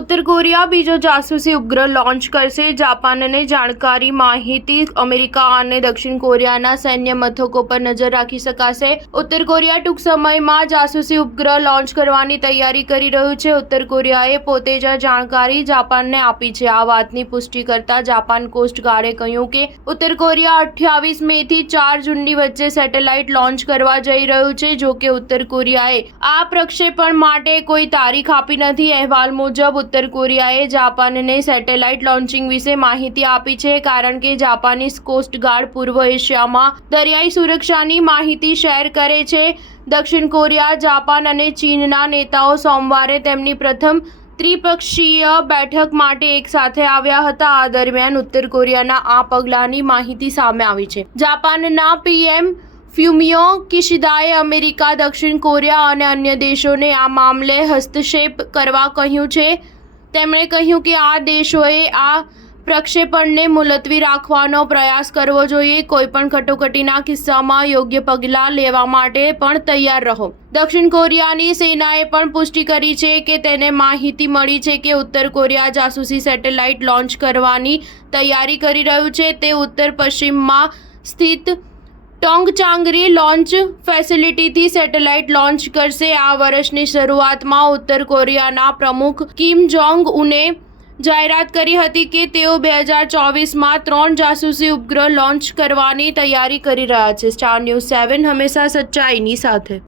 ઉત્તર કોરિયા બીજો જાસૂસી ઉપગ્રહ લોન્ચ કરશે. જાપાનને જાણકારી માહિતી. અમેરિકા અને દક્ષિણ કોરિયાના સૈન્ય મથકો પર નજર રાખી શકાશે. ઉત્તર કોરિયા ટૂંક સમયમાં જાસૂસી ઉપગ્રહ લોન્ચ કરવાની તૈયારી કરી રહ્યું છે. ઉત્તર કોરિયાએ પોતે જ જાણકારી જાપાનને આપી છે. આ વાતની પુષ્ટિ કરતા જાપાન કોસ્ટ ગાર્ડે કહ્યું કે ઉત્તર કોરિયા 28 મે થી 4 જૂનની વચ્ચે સેટેલાઇટ લોન્ચ કરવા જઈ રહ્યું છે. જો કે ઉત્તર કોરિયાએ આ પ્રક્ષેપણ માટે કોઈ તારીખ આપી નથી. અહેવાલ મુજબ ઉત્તર કોરિયાએ જાપાનને સેટેલાઇટ લોન્ચિંગ વિશે માહિતી આપી છે, કારણ કે જાપાનીઝ કોસ્ટ ગાર્ડ પૂર્વ એશિયામાં દરિયાઈ સુરક્ષાની માહિતી શેર કરે છે. દક્ષિણ કોરિયા, જાપાન અને ચીનના નેતાઓ સોમવારે તેમની પ્રથમ ત્રિપક્ષીય બેઠક માટે એક સાથે આવ્યા હતા. આ દરમિયાન ઉત્તર કોરિયાના આ પગલાંની માહિતી સામે આવી છે. જાપાનના પીએમ ફ્યુમિયો કિશિદાએ અમેરિકા, દક્ષિણ કોરિયા અને અન્ય દેશોને આ મામલે હસ્તક્ષેપ કરવા કહ્યું છે. તેમણે કહ્યું કે આ દેશોએ આ પ્રક્ષેપણને મુલતવી રાખવાનો પ્રયાસ કરવો જોઈએ. કોઈપણ કટોકટીના કિસ્સામાં યોગ્ય પગલાં લેવા માટે પણ તૈયાર રહો. દક્ષિણ કોરિયાની સેનાએ પણ પુષ્ટિ કરી છે કે તેને માહિતી મળી છે કે ઉત્તર કોરિયા જાસૂસી સેટેલાઇટ લોન્ચ કરવાની તૈયારી કરી રહ્યું છે. તે ઉત્તર પશ્ચિમમાં સ્થિત ટોંગચાંગરી લોન્ચ ફેસિલિટીથી સેટેલાઇટ લોન્ચ કરશે. આ વર્ષની શરૂઆતમાં ઉત્તર કોરિયાના પ્રમુખ કિમ જોંગ ઉને જાહેરાત કરી હતી કે તેઓ 2024માં 3 જાસૂસી ઉપગ્રહ લોન્ચ કરવાની તૈયારી કરી રહ્યા છે. સ્ટાર ન્યૂઝ 7 હંમેશા સચ્ચાઈની સાથે.